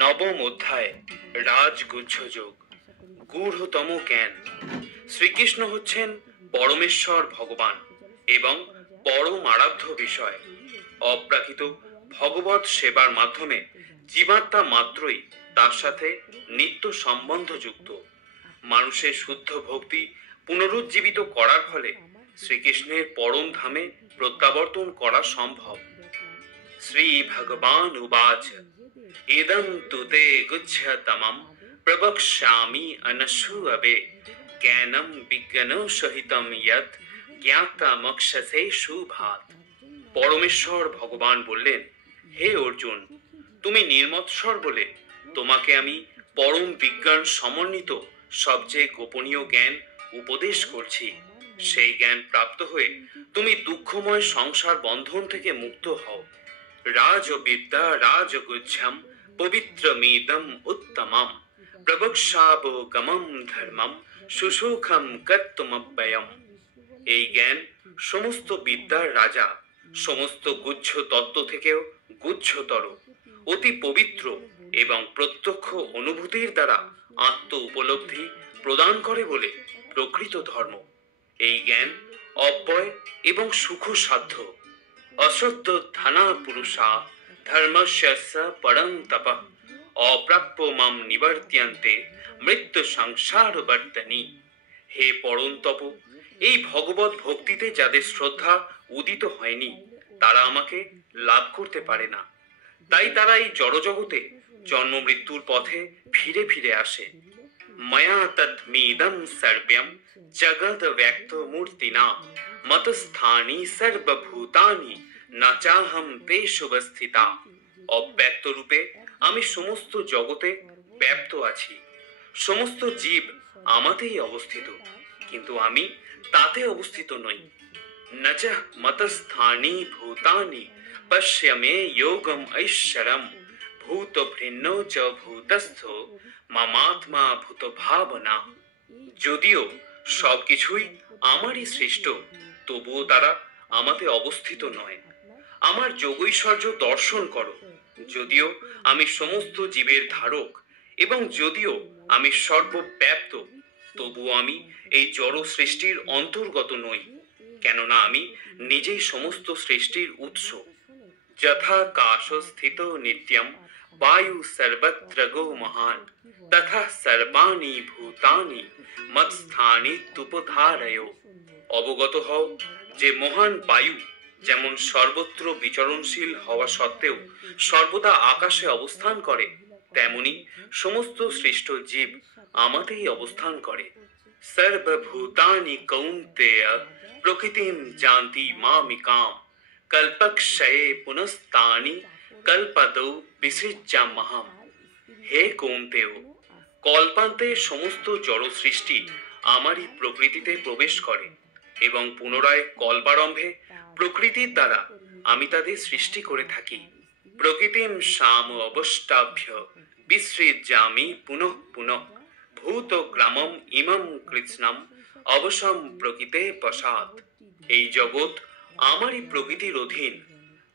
নবম অধ্যায় রাজগুচ্ছ যোগ গূঢ়তম জ্ঞান। শ্রীকৃষ্ণ হচ্ছেন পরমেশ্বর ভগবান এবং পরম আরাধ্য বিষয়। অপ্রাকৃত ভগবত সেবার মাধ্যমে জীবাত্মা মাত্রই তার সাথে নিত্য সম্বন্ধযুক্ত। মানুষের শুদ্ধ ভক্তি পুনরুজ্জীবিত করার ফলে শ্রীকৃষ্ণের পরম ধামে প্রত্যাবর্তন করা সম্ভব। শ্রী ভগবান উবাচ ইদং তুতে গুচ্ছতমম প্রবক্ষ্যামি অনশূয়বে জ্ঞানম বিজ্ঞান সহিতম যৎ জ্ঞাতা মোক্ষসে শুভাৎ। পরমেশ্বর ভগবান বললেন, হে অর্জুন, তুমি নির্মৎসর বলে তোমাকে আমি পরম বিজ্ঞান সমন্বিত সবচেয়ে গোপনীয় জ্ঞান উপদেশ করছি। সেই জ্ঞান প্রাপ্ত হয়ে তুমি দুঃখময় সংসার বন্ধন থেকে মুক্ত হও। রাজবিদ্যা রাজগুচ্ছম পবিত্রমিদম উত্তমম প্রবক্ষ্যাবোগমম ধর্মম সুসুখম কর্তুমব্যয়ম। এই জ্ঞান সমস্ত বিদ্যার রাজা, সমস্ত গুচ্ছ তত্ত্ব থেকেও গুচ্ছতর, অতি পবিত্র এবং প্রত্যক্ষ অনুভূতির দ্বারা আত্ম উপলব্ধি প্রদান করে বলে প্রকৃত ধর্ম। এই জ্ঞান অব্যয় এবং সুখসাধ্য। অশ্রদ্ধ ধনা পুরুষা ধর্মস্য স পরং তপঃ অপ্রাপ্য মাম নিবর্ত্যন্তে মৃত্যু সংসার বর্তনী। হে পরম তপ, এই ভগবত ভক্তিতে যাদের শ্রদ্ধা উদিত হয়নি তারা আমাকে লাভ করতে পারে না। তাই তারা এই জড়জগতে জন্ম মৃত্যুর পথে ফিরে ফিরে আসে। ময়া তদ্মিদং সর্বম জগৎ ব্যক্ত মূর্তিনা মতস্থানি সর্বভূতানি না চাহম তেষু অবস্থিতা। অব্যক্ত রূপে আমি সমস্ত জগতে ব্যাপ্ত আছি। সমস্ত জীব আমাতেই অবস্থিত, কিন্তু আমি তাতে অবস্থিত নই। না চ মতস্থানি ভূতানি পশ্য মে যোগম ঐশ্বরম ভূত ভিন্ন চ ভূতস্থ মামাত্মা ভূত ভাবনা। যদিও সবকিছুই আমারই সৃষ্ট, তবুও তারা আমাতে অবস্থিত নয়। আমার যোগৈশ্বর্য দর্শন করো। যদিও আমি সমস্ত জীবের ধারক এবং যদিও আমি সর্বব্যাপ্ত, তবুও আমি এই জড় সৃষ্টির অন্তর্গত নই, কেননা আমি নিজেই সমস্ত সৃষ্টির উৎস। যথা কাশ স্থিত নিত্যম বায়ু সর্বত্র গো মহান তথা সর্বাণি ভূতানি মৎস্থানি তুপধারয়। অবগত হও যে মহান বায়ু যেমন সর্বত্র বিচরণশীল হওয়া সত্ত্বেও সর্বদা আকাশে অবস্থান করে, তেমনি সমস্ত সৃষ্ট জীব আমাতেই অবস্থান করে। সর্বভূতানি কৌন্তেয় প্রকৃতিম জানতি মামিকাম কল্পক্ষয়ে পুনস্তানি কল্পদৌ বিসৃজ্যাম্যহম। হে কৌন্তেয়, কল্পান্তে সমস্ত জড় সৃষ্টি আমারই প্রকৃতিতে প্রবেশ করে এবং পুনরায় কল্পারম্ভে প্রকৃতির দ্বারা আমি তাদের সৃষ্টি করে থাকি। প্রকৃতিম সাম অবষ্টাভ্য বিসৃজ্যামি পুনঃ পুনঃ ভূত গ্রামম ইমম কৃৎস্নম অবসম প্রকৃতে পশাৎ। এই জগৎ আমারই প্রকৃতির অধীন,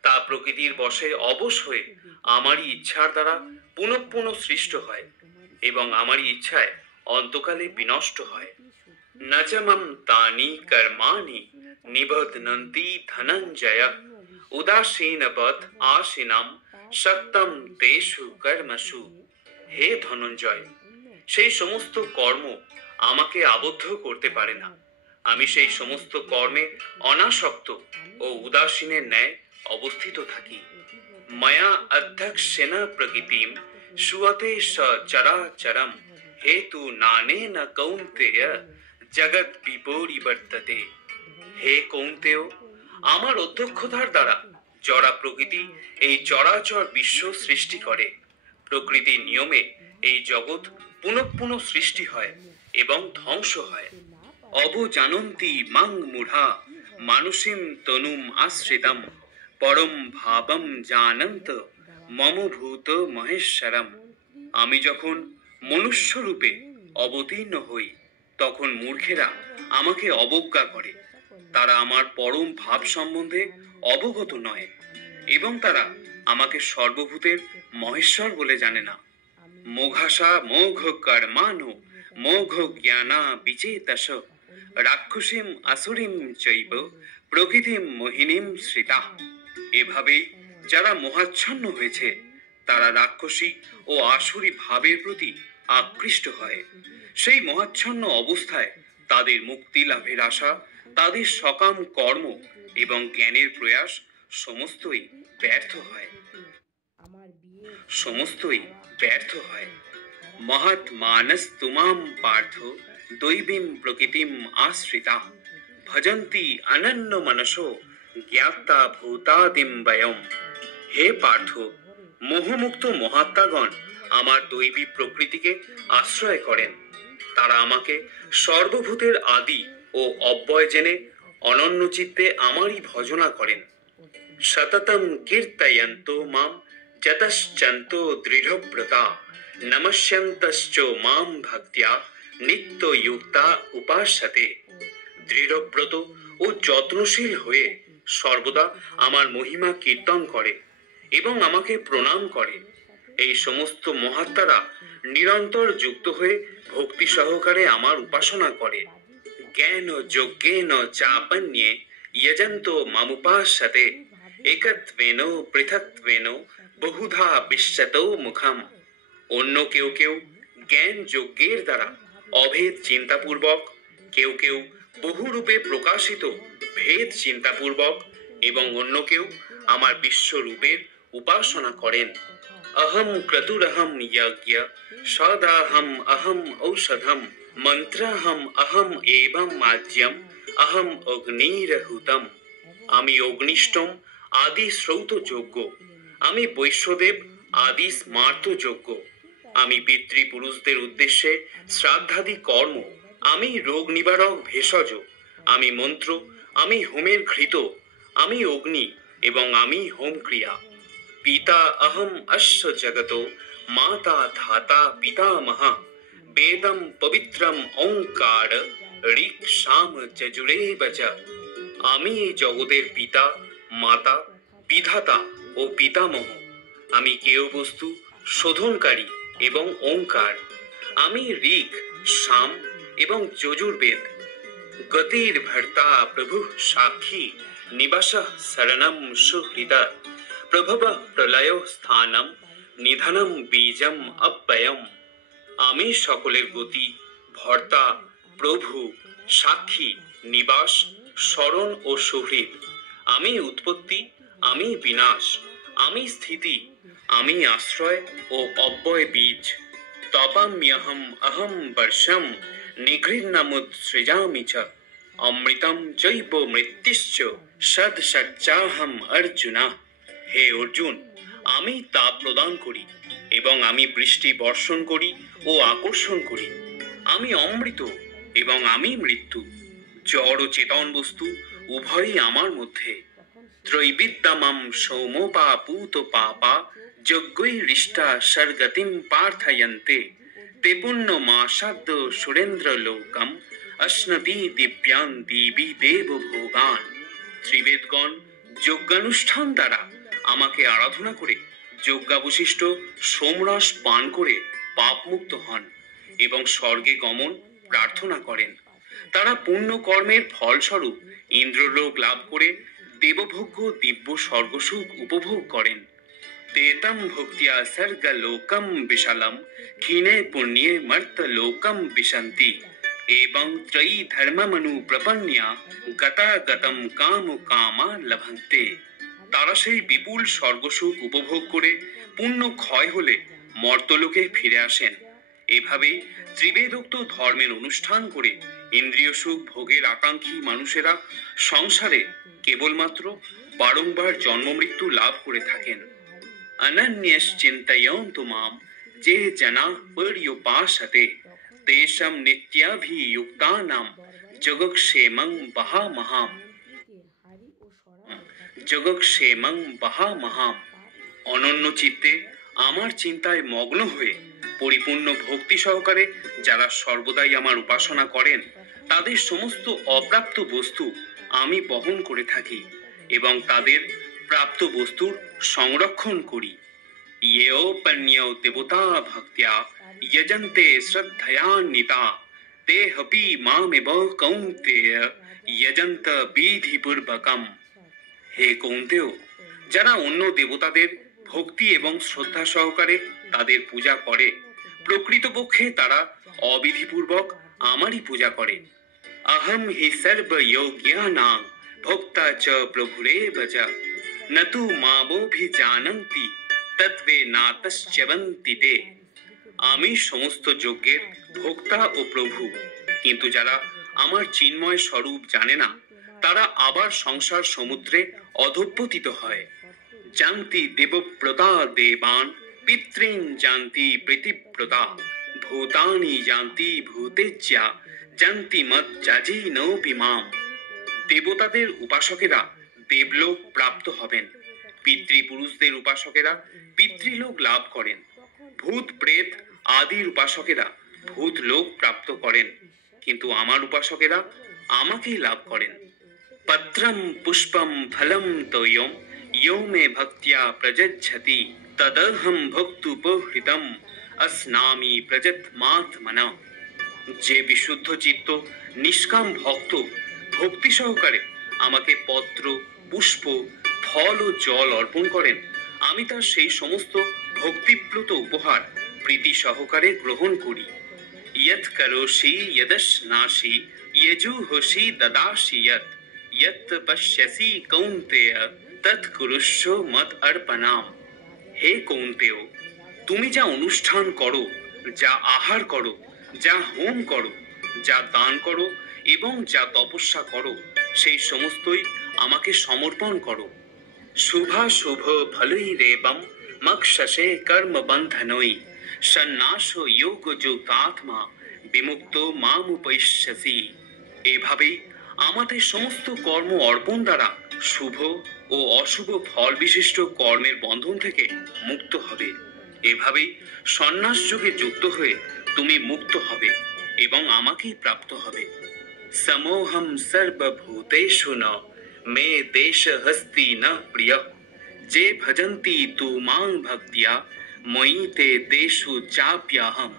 তা প্রকৃতির বশে অবশ হয়ে আমারই ইচ্ছার দ্বারা পুনঃ পুনঃ সৃষ্ট হয় এবং আমারই ইচ্ছায় অন্তকালে বিনষ্ট হয়। ন চ মম তানি কর্মাণি নিবধ্নন্তি ধনঞ্জয় উদাসীনবৎ আশিনাম সক্তম তেষু কর্মসু। হে ধনঞ্জয়, সেই সমস্ত কর্ম আমাকে আবদ্ধ করতে পারে না। আমি সেই সমস্ত কর্মে অনাসক্ত ও উদাসীনের ন্যায় অবস্থিত থাকি। ময়া অধ্যক্ষেন প্রকৃতিম সুয়তে সচরাচরম হেতু নানেন কৌন্তেয় জগৎ বিপরিবর্ততে। হে কৌন্তেয়, আমার অধ্যক্ষতার দ্বারা জড়া প্রকৃতি এই চরাচর বিশ্ব সৃষ্টি করে। প্রকৃতির নিয়মে এই জগৎ পুনঃ পুনঃ সৃষ্টি হয় এবং ধ্বংস হয়। অবজানন্তি মাং মূঢ়া মানুষিম তনুম আশ্রিতম পরম ভাবম জানন্ত মম ভূত মহেশ্বরম। আমি যখন মনুষ্য রূপে অবতীর্ণ হই তখন মূর্খেরা আমাকে অবজ্ঞা করে। তারা আমার পরম ভাব সম্বন্ধে অবগত নয় এবং তারা আমাকে সর্বভূতের মহেশ্বর বলে জানে না। মোঘাসা মোঘ কর্মাণো মোঘ জ্ঞানা বিচেতস রাক্ষসীম আসুরিম চৈব প্রকৃতিম মোহিনীম শ্রিতা। এভাবেই যারা মোহাচ্ছন্ন হয়েছে তারা রাক্ষসী ও আসুরি ভাবের প্রতি আকৃষ্ট হয়। সেই মোহাচ্ছন্ন অবস্থায় তাদের মুক্তি লাভের আশা, তাদের সকাম কর্ম এবং জ্ঞানের প্রয়াস সমস্তই ব্যর্থ হয়, সমস্তই ব্যর্থ হয়। মহৎ মানস তুমাম পার্থ দৈবীম প্রকৃতিম আশ্রিতা ভজন্তি অনন্য মনসো জ্ঞাতা ভূতাদিম বয়ম। হে পার্থ, মোহমুক্ত মহাত্মাগণ আমার দৈবী প্রকৃতিকে আশ্রয় করেন। তারা আমাকে সর্বভূতের আদি ও অব্যয় জেনে অনন্য চিত্তে আমারই ভজনা করেন। সততম কীর্তয়ন্ত মাম যতশ্চন্ত দৃঢ়ব্রতা নমস্যন্তশ্চ মাম ভক্ত্যা নিত্যযুক্তা উপাস্যতে। দৃঢ়ব্রত ও যত্নশীল হয়ে সর্বদা আমার মহিমা কীর্তন করে এবং আমাকে প্রণাম করে। এই সমস্ত মহাত্মারা নিরন্তর যুক্ত হয়ে ভক্তি সহকারে আমার উপাসনা করে। জ্ঞান যজ্ঞেন চাপন্যে যজন্ত মামুপাস্যতে একত্বেন পৃথক্ত্বেন বহুধা বিশ্বত মুখম। অন্য কেউ কেউ জ্ঞান যজ্ঞের দ্বারা অভেদ চিন্তাপূর্বক, কেউ কেউ বহুরূপে প্রকাশিত ভেদ চিন্তাপূর্বক এবং অন্য কেউ আমার বিশ্বরূপের উপাসনা করেন। অহম ক্রতুরহম যজ্ঞ সদাহম অহম ঔষধম মন্ত্রাহম অহম এবং মাজ্যম অহম অগ্নিরহুতম। আমি অগ্নিষ্টম আদি শ্রৌত যজ্ঞ, আমি বৈশ্যদেব আদি স্মার্ত যজ্ঞ, আমি পিতৃপুরুষদের উদ্দেশ্যে শ্রাদ্ধাদি কর্ম, আমি রোগ নিবারক ভেষজ, আমি মন্ত্র, আমি হোমের ঘৃত, আমি অগ্নি এবং আমি হোম ক্রিয়া। পিতা অহম অশ্ব জগত মাতা ধাতা পিতামহা বেদম পবিত্রম ওঙ্কার ঋক সাম যজুরেব চ। আমি এই জগতের পিতা, মাতা, বিধাতা ও পিতামহ। আমি কেয় বস্তু, শোধনকারী এবং ওঙ্কার। আমি ঋক, সাম এবং যজুর্বেদ। গতির ভর্তা প্রভু সাক্ষী নিবাস শরণম সুহৃদ প্রভব প্রলয় স্থানম নিধনম বীজম অব্যয়ম। আমি সকলের গতি, ভর্তা, প্রভু, সাক্ষী, নিবাস, শরণ ও সুহৃদ। আমি উৎপত্তি, আমি বিনাশ, আমি স্থিতি, আমি আশ্রয় ও অব্যয় বীজ। তপাম্যহম অহম বর্ষম নিগৃহ্ণমুৎসৃজামি চ অমৃতম চৈব মৃত্যুশ্চ সদসচ্চাহম অর্জুনা। হে অর্জুন, আমি তাপ প্রদান করি এবং আমি বৃষ্টি বর্ষণ করি ও আকর্ষণ করি। আমি অমৃত এবং আমি মৃত্যু। জড় ও চেতন বস্তু উভয়ই আমার মধ্যে। ত্রৈবিদ্যমম সৌমোপাপূত পাপা যজ্ঞৈরিষ্টা স্বর্গতিম পার্থয়ন্তে তে পুণ্যমাসাদ্য সুরেন্দ্র লোকম অশ্নতি দিব্যান দিবি দেব ভোগান। ত্রিবেদগণ যজ্ঞানুষ্ঠান দ্বারা আমাকে আরাধনা করে যজ্ঞাবশিষ্ট সোমরস পান করে পাপমুক্ত হন এবং স্বর্গে গমন প্রার্থনা করেন। তারা পুণ্য কর্মের ফলস্বরূপ ইন্দ্রলোক লাভ করে দেবভোগ্য দিব্য স্বর্গসুখ উপভোগ করেন। তেতম ভক্তিয়া স্বর্গলোকম বিশালম ক্ষীণে পুণ্যে মর্তলোকম বিশন্তি এবং ত্রয়ী ধর্মমনু প্রপন্যা গতাগতম কাম কামা লভন্তে। তারা সেই বিপুল স্বর্গসুখ উপভোগ করে পুণ্য ক্ষয় হলে মর্তলোকে ফিরে আসেন। এভাবেই ত্রিবেদোক্ত ধর্মের অনুষ্ঠান করে ইন্দ্রিয় সুখ ভোগের আকাঙ্ক্ষী মানুষেরা সংসারে কেবলমাত্র বারংবার জন্ম মৃত্যু লাভ করে থাকেন। অনন্যশ্চিন্তয়ন্তু মাম যে জনা পর্যুপাসতে তেষাং নিত্যাভিযুক্তানাং যোগক্ষেমং বহামহাম। যোগক্ষেমং বহামহাম। অনন্য চিত্তে আমার চিন্তায় মগ্ন হয়ে পরিপূর্ণ ভক্তি সহকারে যারা সর্বদাই আমার উপাসনা করেন তাদের সমস্ত অপ্রাপ্ত বস্তু আমি বহন করে থাকি এবং তাদের প্রাপ্ত বস্তুর সংরক্ষণ করি। येऽपन्यो देवता भक्त्या यजन्ते श्रद्धयान्विता ते हपि मामेव कौन्तेय यजन्त বিধিপূর্বকম। হে কৌন্তেয়, যারা অন্য দেবতাদের ভক্তি এবং শ্রদ্ধা সহকারে তাদের পূজা করে, প্রকৃতপক্ষে তারা অবিধিপূর্বক আমারই পূজা করে। अहम हि सर्वयोग्यानां भोक्ता च प्रभुरेव च न तु मामोऽभिजानन्ति तत्त्वेनातश्च्यवन्ति ते। আমি সমস্ত যজ্ঞের ভোক্তা ও প্রভু, কিন্তু যারা আমার চিন্ময় স্বরূপ জানে না তারা আবার সংসার সমুদ্রে অধঃপতিত হয়। জানতি দেবব্রতা দেবান পিতৃন জানতি প্রীতিব্রতা ভূতানি জানতি ভূতেজ্যা জানতি মত জাজি নৌপি মাম। দেবতাদের উপাসকেরা দেবলোক প্রাপ্ত হবেন, পিতৃপুরুষদের উপাসকেরা পিতৃলোক লাভ করেন, ভূত প্রেত আদির উপাসকেরা ভূতলোক প্রাপ্ত করেন, কিন্তু আমার উপাসকেরা আমাকেই লাভ করেন। পত্রম পুষ্পম ফলম তোয়ম यो मे भक्त्या प्रजच्छति तदहं भक्तुपहृतम अस्नामि प्रजत्मात्मना। যে বিশুদ্ধ চিত্ত নিষ্কাম ভক্ত ভক্তি সহকারে আমাকে পত্র পুষ্প ফল ও জল অর্পণ করেন, আমি তার সেই সমস্ত ভক্তিপ্লুত উপহার প্রীতি সহকারে গ্রহণ করি। यत् करोषि यदश्नासि यजुहोषि ददासि यत् यत् पश्यसि कौन्तेय तत् कुरुष्व मत अर्पणाम। হে কৌন্তেয়, তুমি যা অনুষ্ঠান করো, যা আহার করো, যা হোম করো, যা দান করো এবং যা তপস্যা করো, সেই সমস্তই আমাকে সমর্পণ করো। শুভাশুভ ফলৈরেবম মক্ষসে কর্মবন্ধনৈ সন্ন্যাসো যোগযুক্তাত্মা বিমুক্ত মামুপৈষ্যসি। এভাবেই আমাদের সমস্ত কর্ম অর্পণ দ্বারা শুভ ও অশুভ ফল বিশিষ্ট কর্মের বন্ধন থেকে মুক্ত হবে। এভাবেই সন্ন্যাস যোগে যুক্ত হয়ে তুমি মুক্ত হবে এবং আমাকেই প্রাপ্ত হবে। সমোহম সর্বভূতেষু ন মে দেশ হস্তি ন প্রিয় যে ভজন্তি তু মাং ভক্তিয়া ময়ি তে তেষু চাপ্যাহম।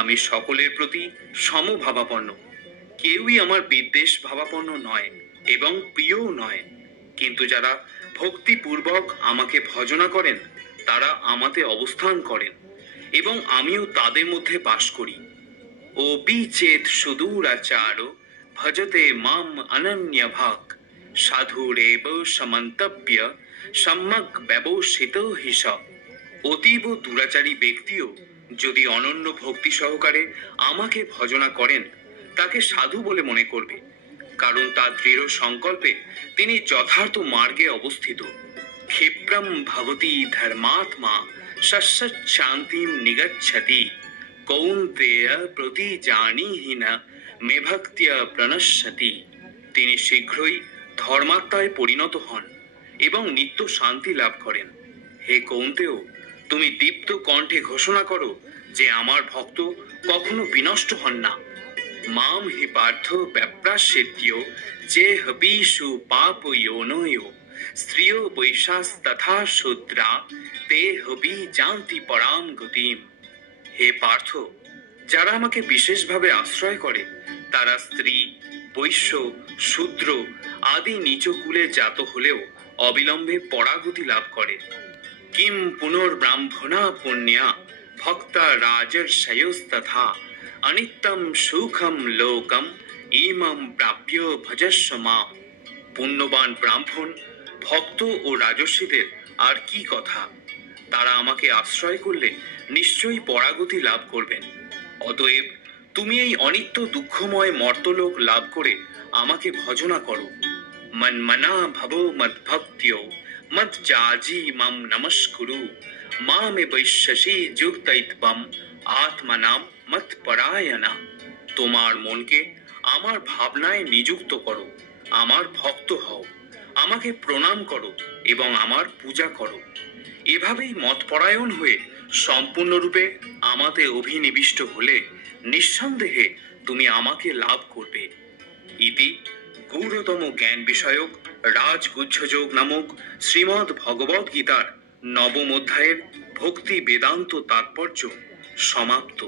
আমি সকলের প্রতি সমভাবাপন্ন, কেউই আমার বিদ্বেষ ভাবাপন্ন নয় এবং প্রিয়ও নয়, কিন্তু যারা ভক্তিপূর্বক আমাকে ভজনা করেন তারা আমাতে অবস্থান করেন এবং আমিও তাদের মধ্যে বাস করি। ওপি চেত সুদূরাচার ভজতে মাম অনন্যভাগ সাধুরেব সমন্তব্য সম্যক ব্যবসিত হিস। অতীব দুরাচারী ব্যক্তিও যদি অনন্য ভক্তি সহকারে আমাকে ভজনা করেন তাকে সাধু বলে মনে করবে, কারণ তার দৃঢ় সংকল্পে তিনি যথার্থ মার্গে অবস্থিত। ক্ষিপ্রম ভবতি ধর্মাত্মা শান্তিম নিগচ্ছতি কৌন্তেয় প্রতি জানিহি না মে ভক্তিয়া প্রণশ্যতি। তিনি শীঘ্রই ধর্মাত্মায় পরিণত হন এবং নিত্য শান্তি লাভ করেন। হে কৌন্তেয়, তুমি দীপ্ত কণ্ঠে ঘোষণা করো যে আমার ভক্ত কখনো বিনষ্ট হন না। মাম হি পার্থ ব্যাপ্রাস্যেত্য যে হবিষু পাপ যোনয় স্ত্রিয় বৈশাস্তথা শূদ্রা তে হবি জানতি পরাম গতিম। হে পার্থ, যারা আমাকে বিশেষভাবে আশ্রয় করে তারা স্ত্রী, বৈশ্য, শূদ্র আদি নিচ কুলে জাত হলেও অবিলম্বে পরাগতি লাভ করে। কিম পুনর্ব্রাহ্মণা পুণ্যা ভক্তা রাজর্ষয়োস্তথা অনিত্যম সুখম লোকম ইমম প্রাপ্য ভজস্ব মাম। পুণ্যবান ব্রাহ্মণ, ভক্ত ও রাজস্বীদের আর কি কথা, তারা আমাকে আশ্রয় করলে নিশ্চয়ই পরাগতি লাভ করবেন। অতএব তুমি এই অনিত্য দুঃখময় মর্তলোক লাভ করে আমাকে ভজনা করো। মন্মনা ভবো মদ্ভক্ত্যো মদ জাজি মাম নমস্কুরু মামে বৈশ্যসি যুক্তৈত্বম আত্মনাম মত পরায়ণা। তোমার মনকে আমার ভাবনায় নিযুক্ত করো, আমার ভক্ত হও, আমাকে প্রণাম করো এবং আমার পূজা করো। এভাবেই মতপরায়ণ হয়ে সম্পূর্ণরূপে আমাতে অভিনিবিষ্ট হলে নিঃসন্দেহে তুমি আমাকে লাভ করবে। ইতি গূঢ়তম জ্ঞান বিষয়ক রাজগুহ্যযোগ নামক শ্রীমদ্ ভগবদ্ গীতার নবম অধ্যায়ের ভক্তি বেদান্ত তাৎপর্য সমাপ্ত।